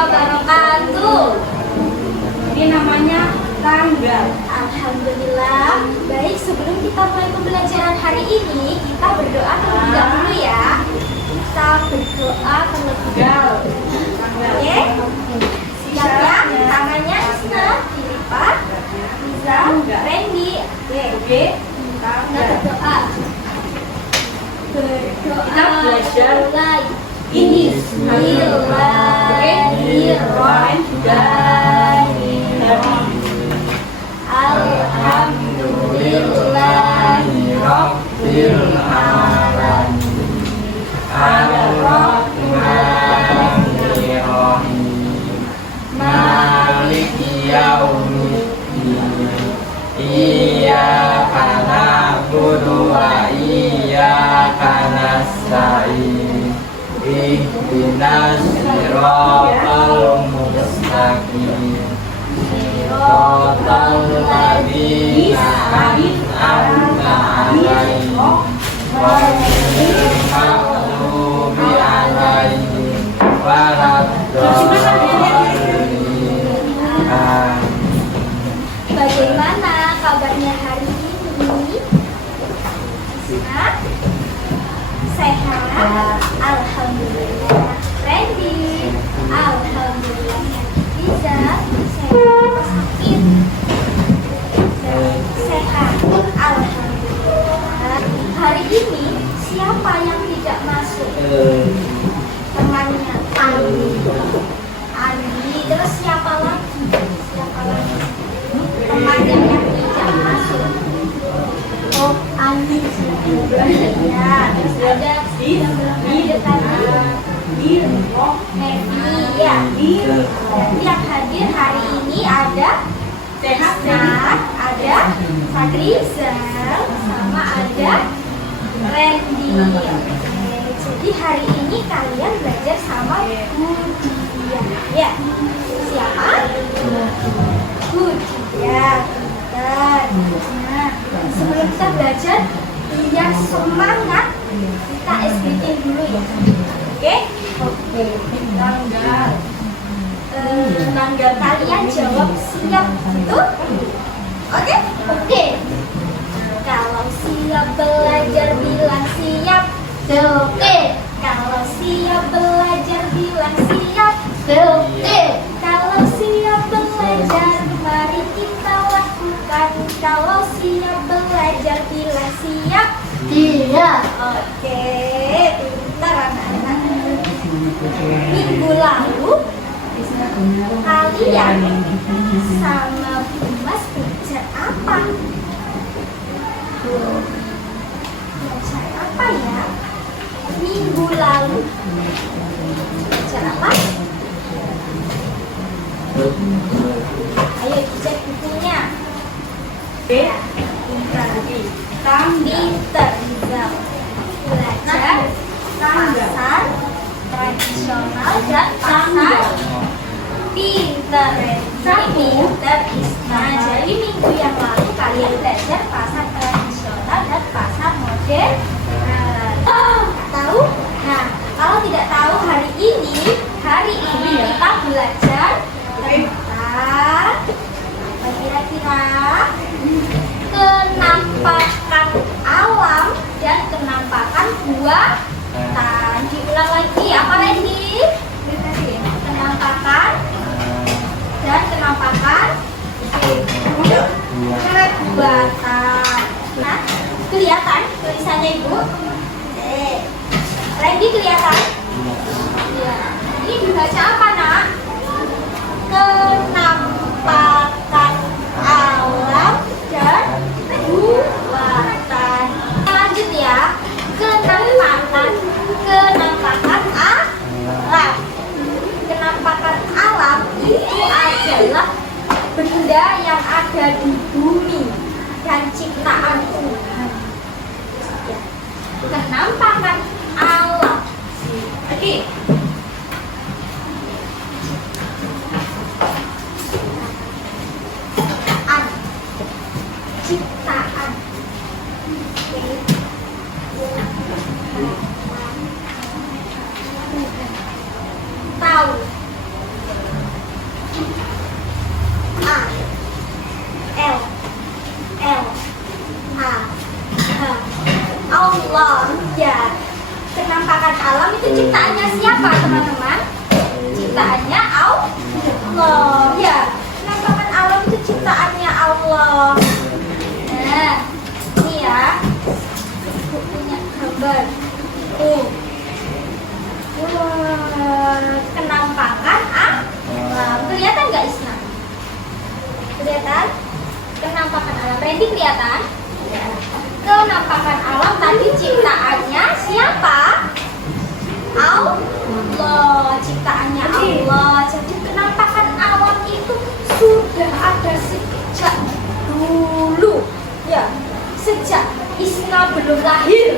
wabarakatuh. Ini namanya tanggal. Alhamdulillah. Baik, sebelum kita mulai pembelajaran hari ini, kita berdoa terlebih dahulu ya. Kita berdoa terlebih dahulu. Oke? Siap ya? Tangannya Isna dilipat. Riza, Randy. Oke. Kita berdoa. Kita belajar mulai. Bismillahirrahmanirrahim. Alhamdulillahirabbil alamin. Ar-Rahmanir-Rahim. Maliki yaumiddin. Iyyaka na'budu wa iyyaka nasta'in. Ihdinas siratal mustaqim. Siratal ladzina an'amta 'alaihim ghairil maghdubi 'alaihim waladdallin. Bagaimana kabarnya hari ini? Isna? Sehat? Alhamdulillah. Randy? Alhamdulillah. Riza? Sehat atau sakit? Sehat. Alhamdulillah. Hari ini siapa yang tidak masuk? Temannya Andi. Andi. Terus siapa lagi? Siapa lagi? Temannya yang tidak masuk. Oh, Andi juga. Ya, terus ada yang tadi. Ya. Jadi yang hadir hari ini ada Sehat, ada Fadrizal, sama ada Randy. Jadi hari ini kalian belajar sama Budia. Ya, siapa? Budia. Nah, sebelum kita belajar, biar semangat, kita SBT dulu ya. Oke? Oke. Tanggal kalian jawab siap itu? Oke? Oke. Kalau siap belajar bilang siap. Oke. Kalau siap belajar bilang siap. Oke. Kalau siap belajar mari kita lakukan. Kalau siap belajar bilang siap. Iya. Oke. Pintar anak-anak. Minggu lalu kalian sama Bimas belajar apa? Belajar apa ya? Minggu lalu belajar apa? Ayo dicek bukunya. Pintar Rizal. Belajar pasar tradisional dan pasar pintar. Pintar. Nah, jadi minggu yang lalu kalian belajar pasar tradisional dan pasar modern. Tahu? Nah, kalau tidak tahu hari ini kita belajar tentang apa kira-kira? Kenampakan alam dan kenampakan buatan. Diulang lagi, apa lagi? Kenampakan dan kenampakan buatan. Nah, kelihatan tulisannya Ibu? Randy kelihatan? Ya. Ini dibaca apa, Nak? Kenampakan alam dan buatan. Lanjut ya. Kenampakan alam. Kenampakan alam itu adalah benda yang ada di bumi dan ciptaan Tuhan. Kenampakan alam. Oke. Ciptaan. Tahu kelihatan? Kenampakan alam. Randy kelihatan? Ya. Kenampakan alam tadi ciptaannya siapa? Allah. Ciptaannya Allah. Jadi kenampakan alam itu sudah ada sejak dulu. Ya, sejak Isna belum lahir,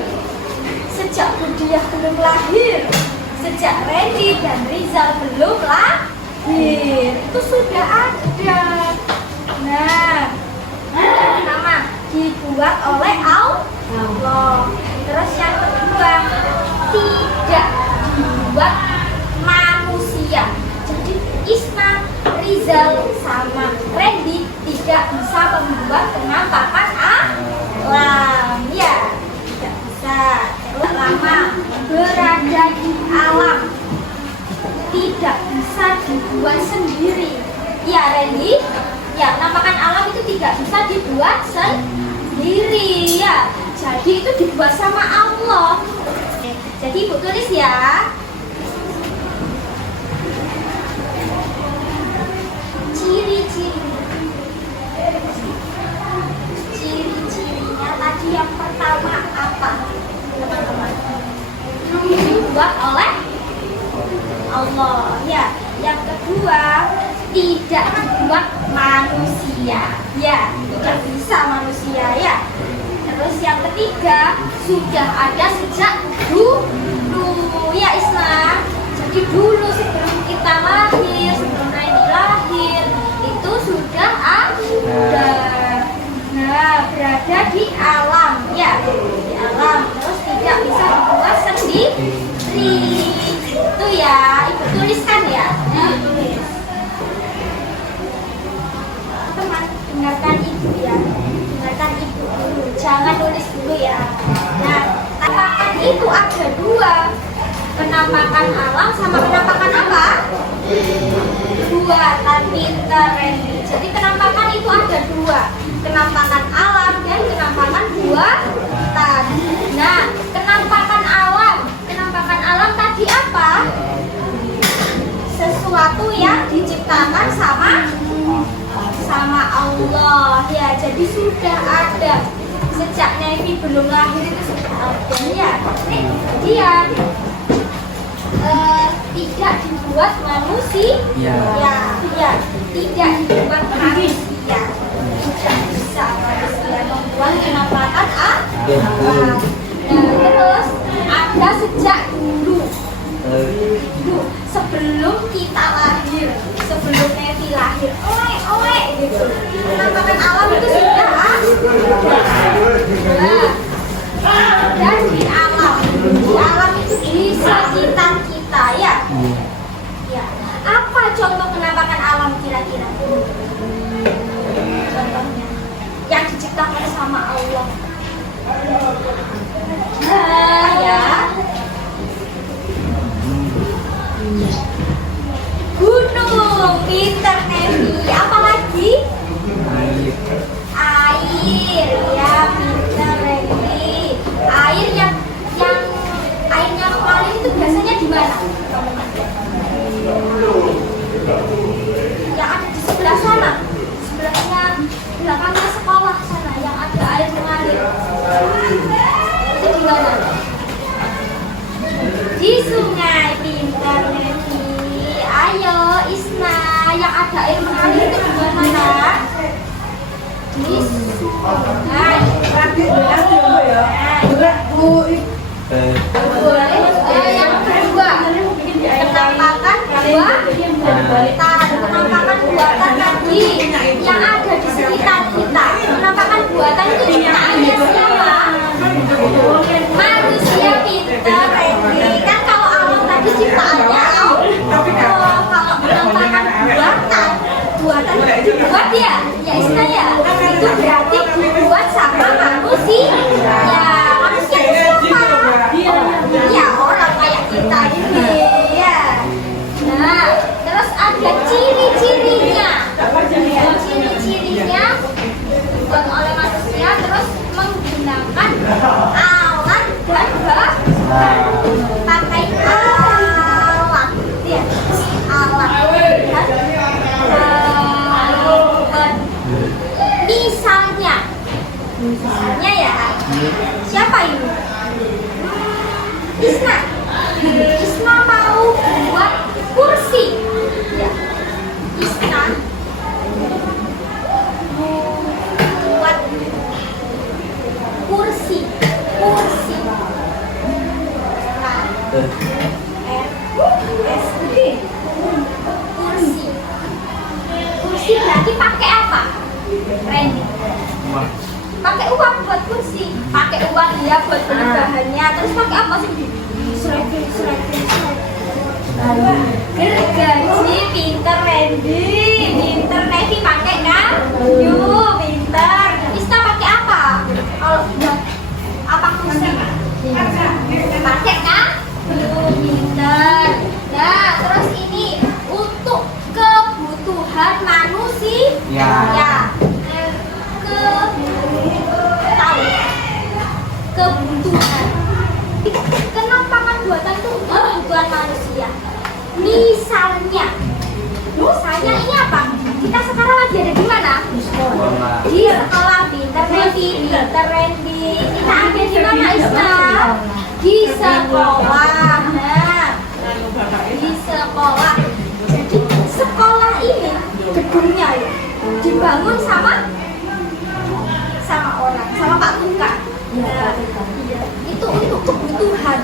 sejak Budiah belum lahir, sejak Randy dan Rizal belum lahir, itu sudah ada. Nah, pertama dibuat oleh Allah. Terus yang kedua tidak dibuat manusia. Jadi Isna, Rizal sama Randy tidak bisa membuat penampakan alam. Ya, tidak bisa. Terus lama berada di alam, tidak bisa dibuat sendiri. Ya, Randy. Ya, penampakan alam itu tidak bisa dibuat sendiri. Ya, jadi itu dibuat sama Allah. Jadi Ibu tulis ya. Ciri-cirinya tadi yang pertama apa? Teman-teman. Dibuat oleh Allah. Ya, yang kedua tidak dibuat manusia. Ya, tidak bisa manusia ya. Terus yang ketiga sudah ada sejak dulu ya Isna. Jadi dulu sebelum kita lahir, sebelum Randy lahir itu sudah ada. Nah, berada di alam ya, di alam. Terus tidak bisa dibuat sendiri. Itu ya, Ibu tuliskan ya. Tulis. Teman, dengarkan Ibu ya. Dengarkan Ibu dulu. Jangan tulis dulu ya. Nah, penampakan itu ada dua. Penampakan alam sama penampakan apa? Buatan pintar Randy. Jadi penampakan itu ada dua. Penampakan alam dan penampakan buatan. Nah, penampakan alam tadi apa? Sesuatu yang diciptakan sama Allah ya. Jadi sudah ada sejak Nevi belum lahir itu sudah ada ya. Dia tidak dibuat manusia. Ya, tidak dibuat manusia. Tidak bisa manusia membuat penampakan alam. Terus ada sejak dulu. Sebelum kita lahir, sebelum Nevi lahir, gitu. Penampakan alam itu sudah ada di alam. Di alam itu di sekitar kita ya. Ya. Apa contoh penampakan alam kira-kira? Contohnya yang diciptakan sama Allah. Ya. Gunung, pintar Nevi. Apa lagi? Air, ya pintar Nevi. Air yang airnya mengalir itu biasanya di mana? Yang ada di sebelah sana, sebelahnya belakangnya sekolah sana yang ada air mengalir. Itu di mana? Di sungai, pintar Nevi. Ayo Isna, yang ada air mengalir itu di mana? Di sungai. Yang kedua, penampakan buatan tadi yang ada di sekitar kita. Penampakan buatan itu ciptaannya siapa? Manusia pintar Randy. Kan kalau alam tadi ciptaannya Allah. Kalau penampakan buatan itu dibuat ya Isna ya. Itu berarti dibuat sama manusia. Ya, manusia itu siapa? Ya, orang kayak kita ini ya. Nah, terus ada ciri-cirinya. Ciri-cirinya dibuat oleh manusia terus menggunakan alat dan pakai alat ya. Alat dan lagi pakai apa? Randy. Wah. Pakai uang buat kursi, pakai uang ya buat beli bahannya. Terus pakai apa sih? Seragam. Gergaji, pinter Randy, pinter Nevi pakai kan? Yuk, pinter. Isna pakai apa? Kalau sudah apa kursi? Pakai kan? Yuk, pinter. Nah, terus ini untuk kebutuhan manusia. Ya. Kebutuhan. Kenapa kan buatan itu untuk kebutuhan manusia? Misalnya ini apa? Kita sekarang lagi ada di mana? Di sekolah Pinter Nevi, Pinter Randy. Kita ada di mana, Isna? Di sekolah. Nah, di sekolah. Jadi sekolah ini gedungnya ya dibangun sama orang, sama Pak Tukang. Nah, itu untuk kebutuhan.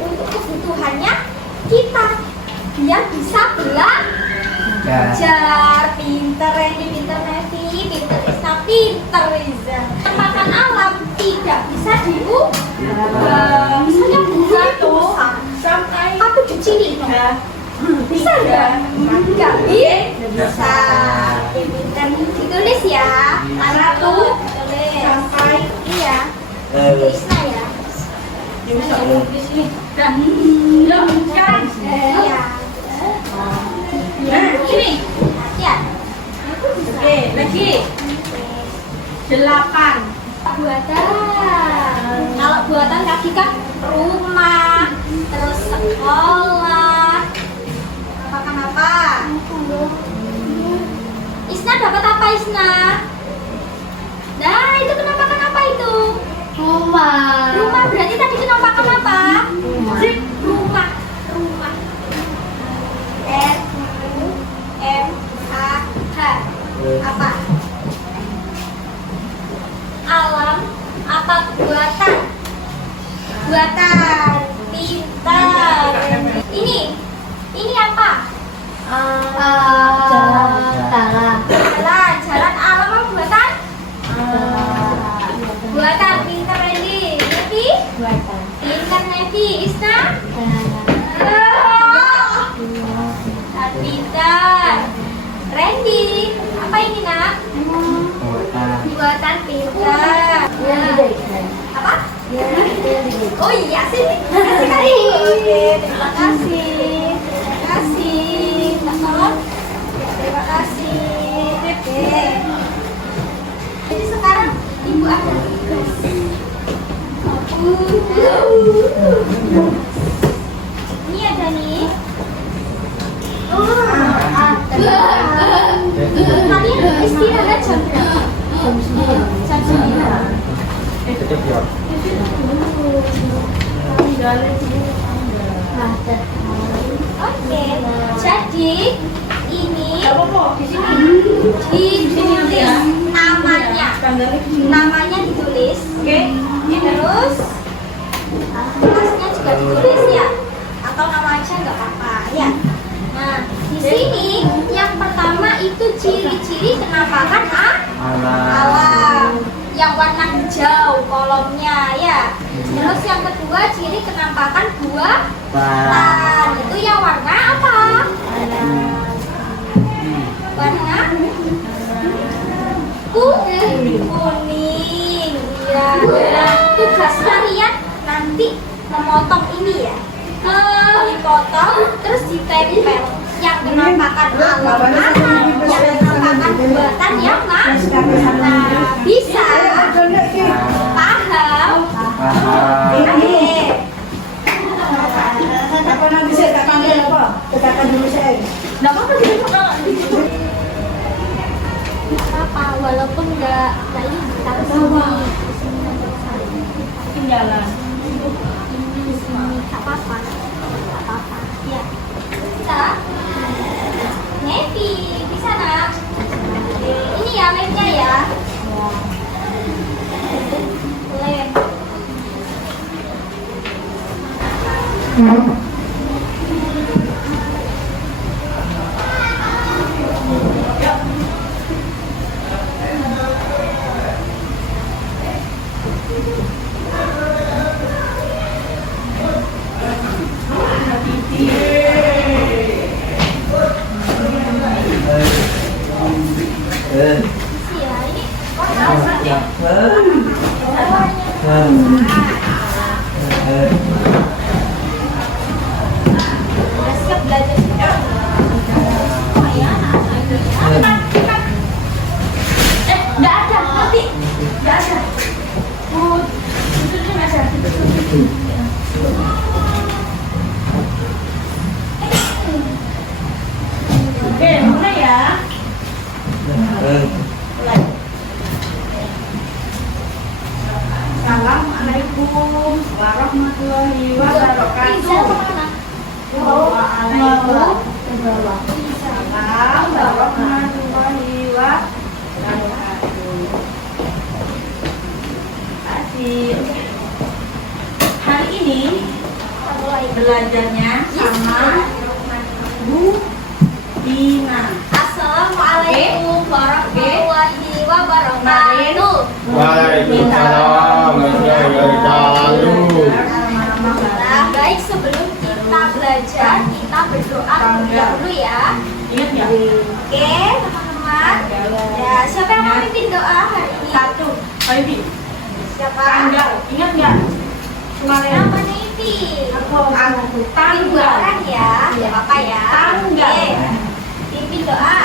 Untuk kebutuhannya kita biar bisa belajar. Pinter Randy, pinter Nevi, pinter Isna, pinter Riza. Makan alam tidak bisa diubah. Misalnya buah tuh tapi kecil bisa nggak? Nggak bisa. Pinter ditulis ya. Satu sampai iya. Isna ya. Bisa lukis nih. Dan kan. Iya. Nah, ini. Ya. Oke, lagi. 8. Buatan. Kalau buatan tadi kan rumah, terus sekolah. Makan apa? Isna dapat apa, Isna? Nah, itu kenampakan apa itu? Rumah. Rumah berarti tadi kenampakan apa? Zip, rumah. R-U-M-A-H. Apa? Alam. Apa buatan? Pintar. Ini apa? Jalan alam apa buatan? Buatan pintar Randy. Nevi? Pintar Nevi. Isna? Pintar. Randy, apa ini nak? Buatan pintar. Apa? Oh iya sih. Terima kasih. Terima kasih. Terima kasih. Oke. Jadi sekarang ibu ada tugas. Ini ada nih. Kalian istirahat jam berapa? Jam 9. Oke, jadi ini ditulis namanya ditulis. Terus kelasnya juga ditulis ya, atau nama aja nggak apa-apa ya. Nah, di sini yang pertama itu ciri-ciri kenampakan alam yang warna hijau kolomnya ya. Terus yang kedua ciri kenampakan buatan itu yang warna apa? Warna kuning. Ya. Tugas kalian nanti memotong ini ya. Dipotong terus ditempel yang kenampakan alam yang kenampakan buatan yang bisa paham. Apa walaupun nggak ini tapi Tinggalan. apa-apa ya bisa. Nevi bisa nak. Ini ya lemnya ya. Lem. Manusia ini warnanya. Udah siap belajar semua. Oh ya, Nggak ada, nanti. Nggak ada. Itu dia nggak ada. Oke, mulai ya. Mulai. Assalamualaikum warahmatullahi wabarakatuh. Waalaikumsalam warahmatullahi wabarakatuh. Kasih. Hari ini belajarnya sama Bu Dina. Assalamualaikum warahmatullahi wabarakatuh. Waalaikumsalam warahmatullahi wabarakatuh. Nah, baik, sebelum kita belajar, kita berdoa terlebih dahulu ya. Ingat ya? Oke, teman-teman. Ya, siapa yang mau pimpin doa hari ini? Satu. Ayo Bi. Siapa? Tanggal. Ingat nggak? Kemarin. Nama Nevi. Pimpin dua orang ya, tidak apa-apa ya. Tanggal. Oke. Pimpin doa.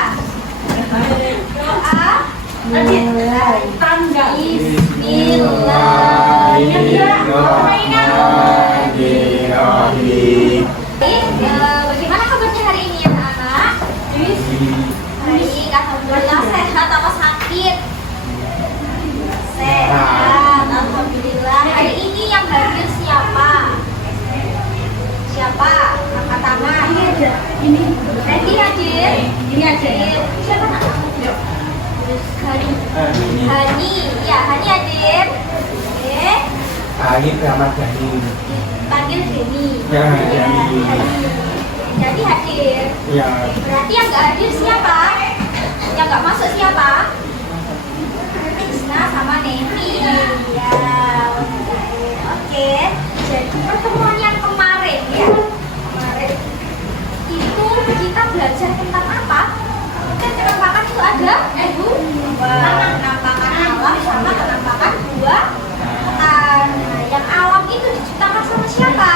Doa. Tanggal. Bismillah. Bagaimana kabarnya hari ini ya anak-anak? Baik, alhamdulillah. Sehat apa sakit? Sehat, alhamdulillah. Hari ini yang hadir siapa? Siapa? Angkat tangan. Ini. Randy hadir. Ini aja ya. Siapa nak? Hani. Hani, ya Hani hadir. Oke. Ini Rahmat Gani. Panggil Deni. Ya, Ya, Deni. Hani. Jadi hadir. Ya. Berarti yang nggak hadir siapa? Yang nggak masuk siapa? Isna sama Nevi. Ya, oke. Jadi pertemuan yang kemarin ya, kemarin itu kita belajar tentang apa? Kan penampakan itu ada penampakan alam sama penampakan buah. Nah, yang alam itu diciptakan sama siapa?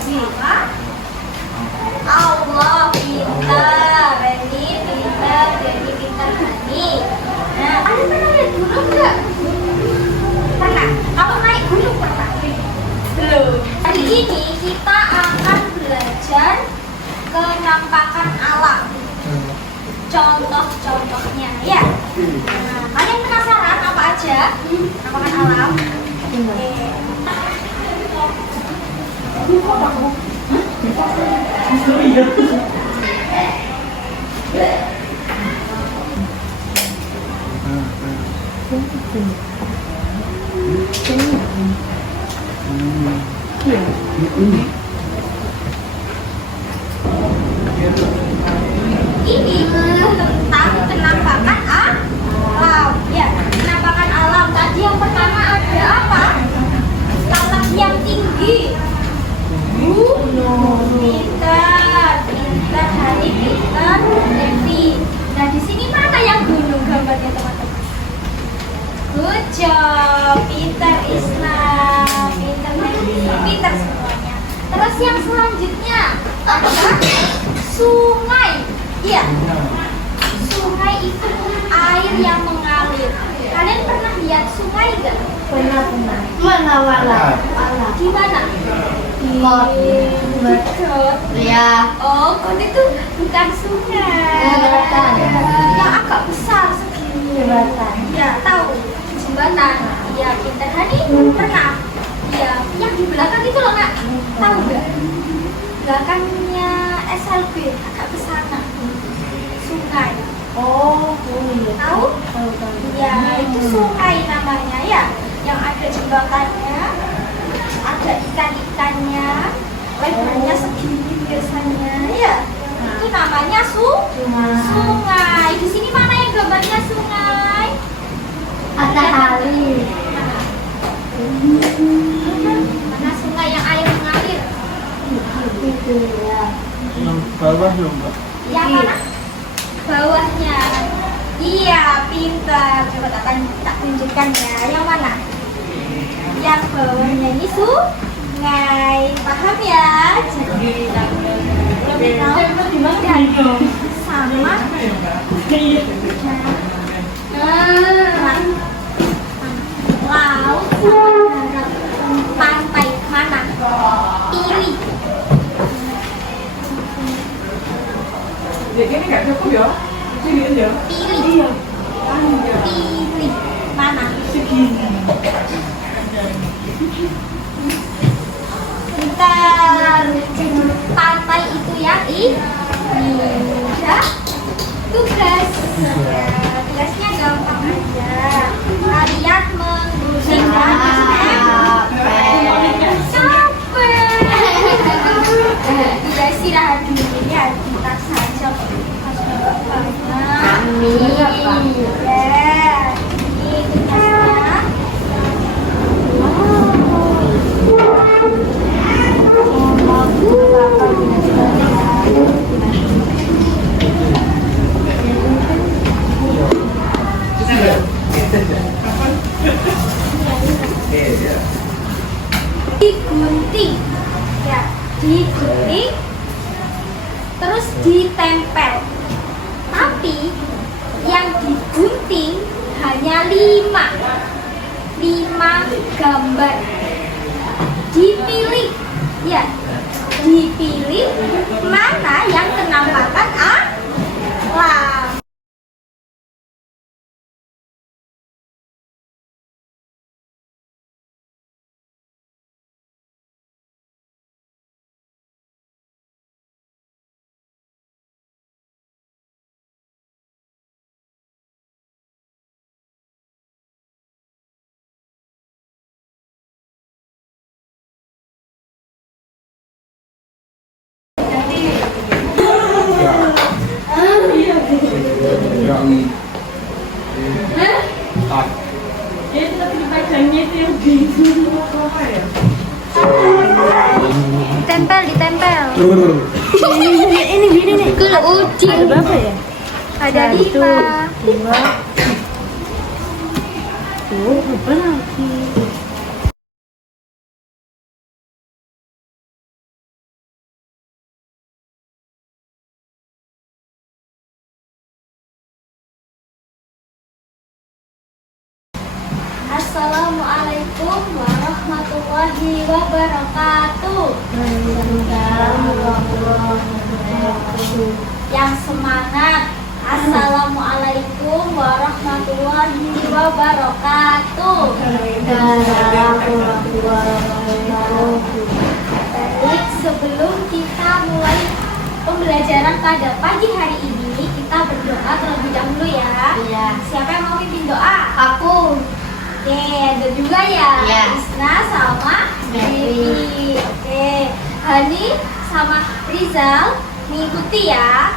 Siapa? Allah. Pintar, Reni pintar, Reni pintar, Hani. Nah, ada pernah lihat gunung nggak? Pernah. Kalau naik gunung pernah? Belum. Hari ini kita akan belajar kenampakan alam. Contoh-contohnya ya. Nah, kalian penasaran apa aja penampakan alam? Oke. Ini tentang penampakan alam. Ya, penampakan alam. Tadi yang pertama ada apa? Tanah yang tinggi. Pintar, pintar, Hani pintar, Devi. Nah, di sini mana yang gunung gambarnya teman-teman? Good job, pintar Islam, pintar Devi, pintar semuanya. Terus yang selanjutnya ada sungai. Iya, sungai itu air yang mengalir. Kalian pernah lihat sungai nggak? Pernah. Mana warna? Di mana? Got. Di got. Ya. Oh, got itu bukan sungai. Jembatan. Yang agak besar segini. Jembatan. Ya, tahu. Jembatan. Ya, pintar Hani pernah. Ya, yang di belakang itu loh, Kak. Tahu nggak? Belakangnya SLB agak ke sana. Sungai. Oh, iya. Tahu? Ya, itu sungai namanya ya. Yang ada jembatannya, ada ikan-ikannya, lebarnya segini biasanya ya. Itu namanya sungai. Di sini mana yang gambarnya sungai? Matahari. Mana sungai yang air mengalir? Itu ya. Yang bawah loh, Mbak. Yang mana? bawahnya. Iya, pintar. Coba tak tunjukkan ya. Yang mana? Yang bawahnya ini sungai. Paham ya? Jadi lebih tahu danau sama laut sama pantai mana? Pilih. Jadi ini nggak cukup ya? Sini aja. Pilih. Pilih. Mana? Segini. Bentar. Pantai itu yang ini. Udah. Tugas. Ya, tugasnya gampang aja. Kalian menggunting dan capek. Udah istirahat dulu ya. Kita saja. Amin. Ya, ini tugasnya. Digunting, ya, digunting, terus ditempel. Tapi yang digunting hanya 5 gambar. Dipilih, ya, dipilih mana yang kenampakan alam. Itu tapi dipajangnya itu yang bingung apa ya? Ditempel. Ini gini nih. Uji. Ada berapa ya? Ada 5. 2. Tuh, berapa lagi? Assalamualaikum warahmatullahi wabarakatuh. Yang semangat. Assalamualaikum warahmatullahi wabarakatuh. Baik, sebelum kita mulai pembelajaran pada pagi hari ini, kita berdoa terlebih dahulu ya. Iya. Siapa yang mau pimpin doa? Aku. Oke, ada juga ya. Iya. Isna sama Devi. Devi. Oke, Hani sama Rizal mengikuti ya.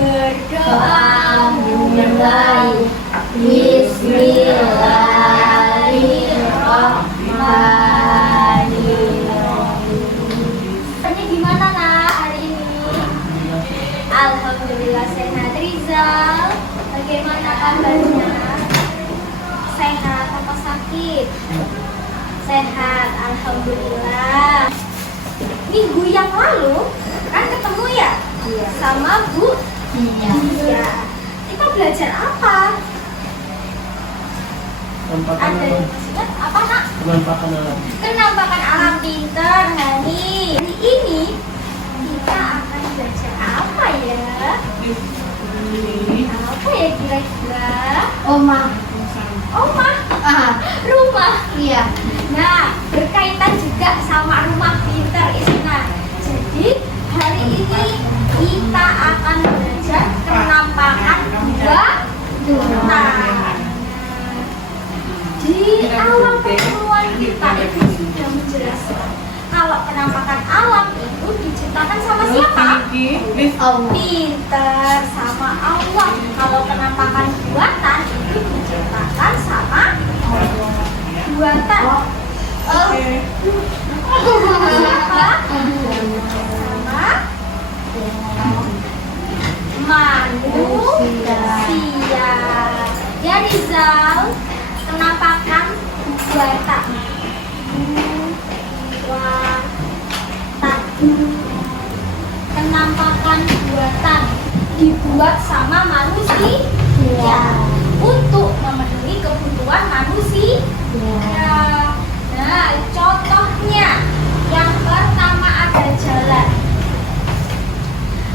Berdoa mulai. Bismillahirrahmanirrahim. Tanya gimana nak hari ini? Alhamdulillah sehat. Rizal, bagaimana kabarnya? Sehat apa sakit? Sehat, alhamdulillah. Minggu yang lalu kan ketemu ya? Iya. Sama Bu. Iya. Iya. Kita belajar apa? Ada maksudnya apa nak? Kenampakan alam. Pinter, Hani. Hari ini kita akan belajar apa ya? Apa ya kira-kira? Oma. Rumah. Rumah. Iya. Nah, berkaitan juga sama rumah pinter Isna. Jadi hari ini kita akan belajar kenampakan buatan. Di awal pertemuan kita itu sudah menjelaskan kalau penampakan alam itu diciptakan sama siapa? Allah. Pinter, sama Allah. Kalau penampakan buatan itu diciptakan sama buatan. Siapa? Penampakan buatan dibuat sama manusia untuk memenuhi kebutuhan manusia. Nah, contohnya yang pertama ada jalan.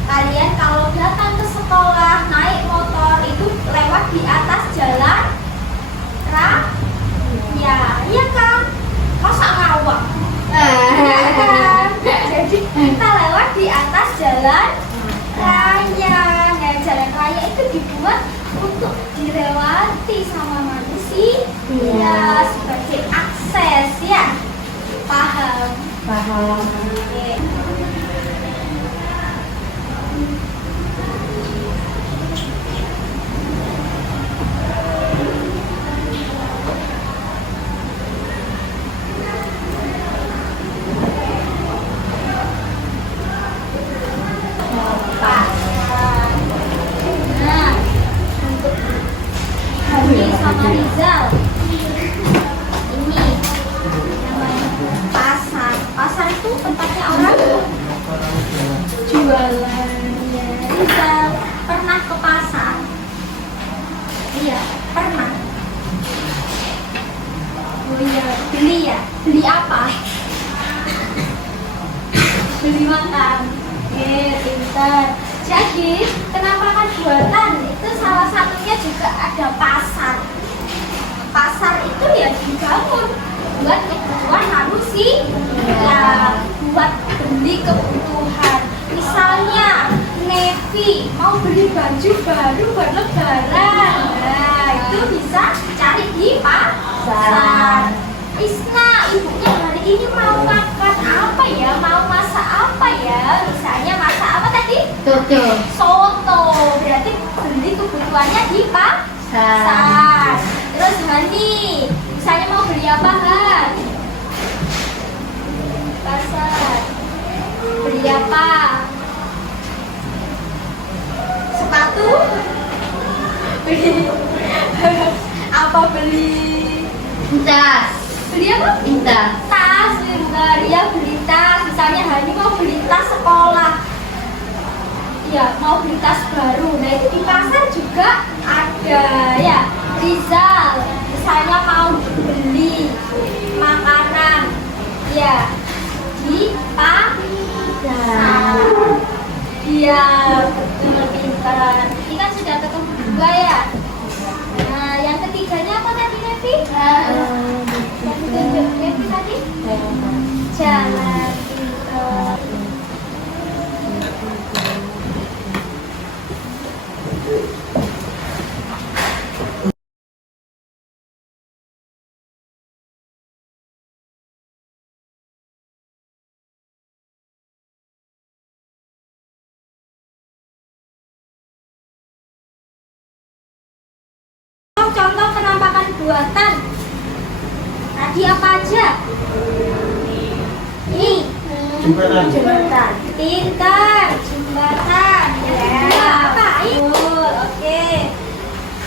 Kalian kalau datang ke sekolah naik motor itu lewat di atas jalan raya, iya kan? Masa ngawang? Iya kan? Jadi kita lewat di atas jalan raya. Nah, jalan raya itu dibuat untuk dilewati sama manusia sebagai akses ya. Paham? Oke. Nah, untuk Hani sama Rizal ini namanya pasar. Pasar itu tempatnya orang jualan ya. Rizal pernah ke pasar? Iya, pernah. Oh iya, beli ya? Beli apa? Beli makan. Oke, pintar. Jadi, penampakan buatan itu salah satunya juga ada pasar. Pasar itu ya dibangun buat kebutuhan manusia, buat beli kebutuhan. Misalnya, Nevi mau beli baju baru buat lebaran. Nah, itu bisa cari di pasar. Isna, ibunya hari ini mau makan apa ya? Mau masak apa ya? Misalnya masak apa tadi? Soto. Berarti beli kebutuhannya di pasar. Terus Hani, misalnya mau beli apa Han? Pasar. Beli apa? Sepatu? Beli apa beli? Beli apa? Tas, bentar. Ya beli tas. Misalnya Hani mau beli tas sekolah. Ya, mau beli tas baru. Nah, itu di pasar juga ada ya. Rizal, misalnya mau beli makanan. Ya, di pasar. Iya, betul, pintar. Ini kan sudah ketemu dua ya. Nah, yang ketiganya apa tadi Nevi? Yang ditunjuk Nevi tadi? Jalan, pintar. Contoh penampakan buatan tadi apa aja? Nih, jembatan. Pintar, jembatan. Ya, apa? Oke.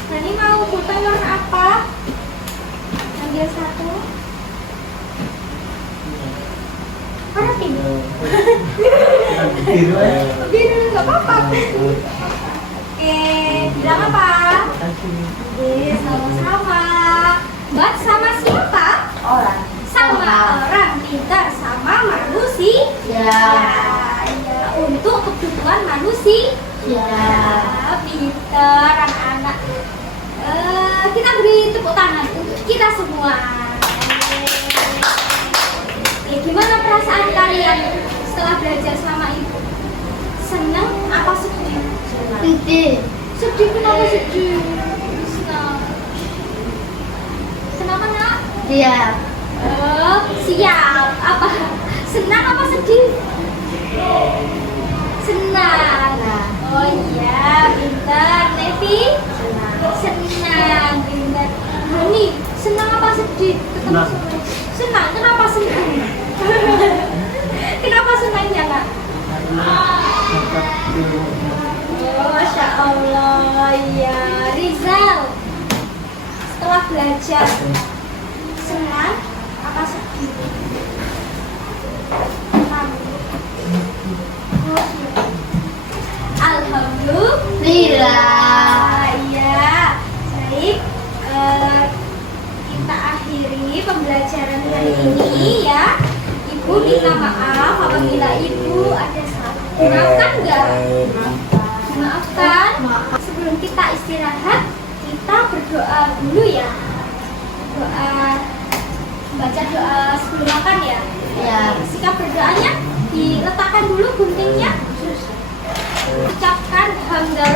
Nah, ini mau pulpen warna apa? Ambil satu. Warna pink. Biru, nggak apa-apa. Oke, bilang apa? Oke, sama-sama. Buat sama siapa? Orang. Sama orang, pintar sama manusia. Ya, untuk kebutuhan manusia. Pintar anak-anak. Kita beri tepuk tangan untuk kita semua. Ya, gimana perasaan kalian setelah belajar sama ibu? Seneng apa sedih? Sedih, kenapa sedih? Senang nak? Siap. Siap. Apa? Senang apa sedih? Senang. Oh iya, pintar. Nevi? Senang, pintar. Hani, senang apa sedih? Senang. Senang, kenapa senang? Kenapa senangnya nak? Oh, Masya Allah, ya. Rizal, setelah belajar senang apa sedih? Senang. mengakhiri pembelajaran hari ini ya. Ibu minta maaf apabila ibu ada salah. Maafkan nggak? Maafkan. Sebelum kita istirahat, kita berdoa dulu ya. Baca doa sebelum makan ya. Ya. Sikap berdoanya diletakkan dulu guntingnya. Ucapkan hamdalah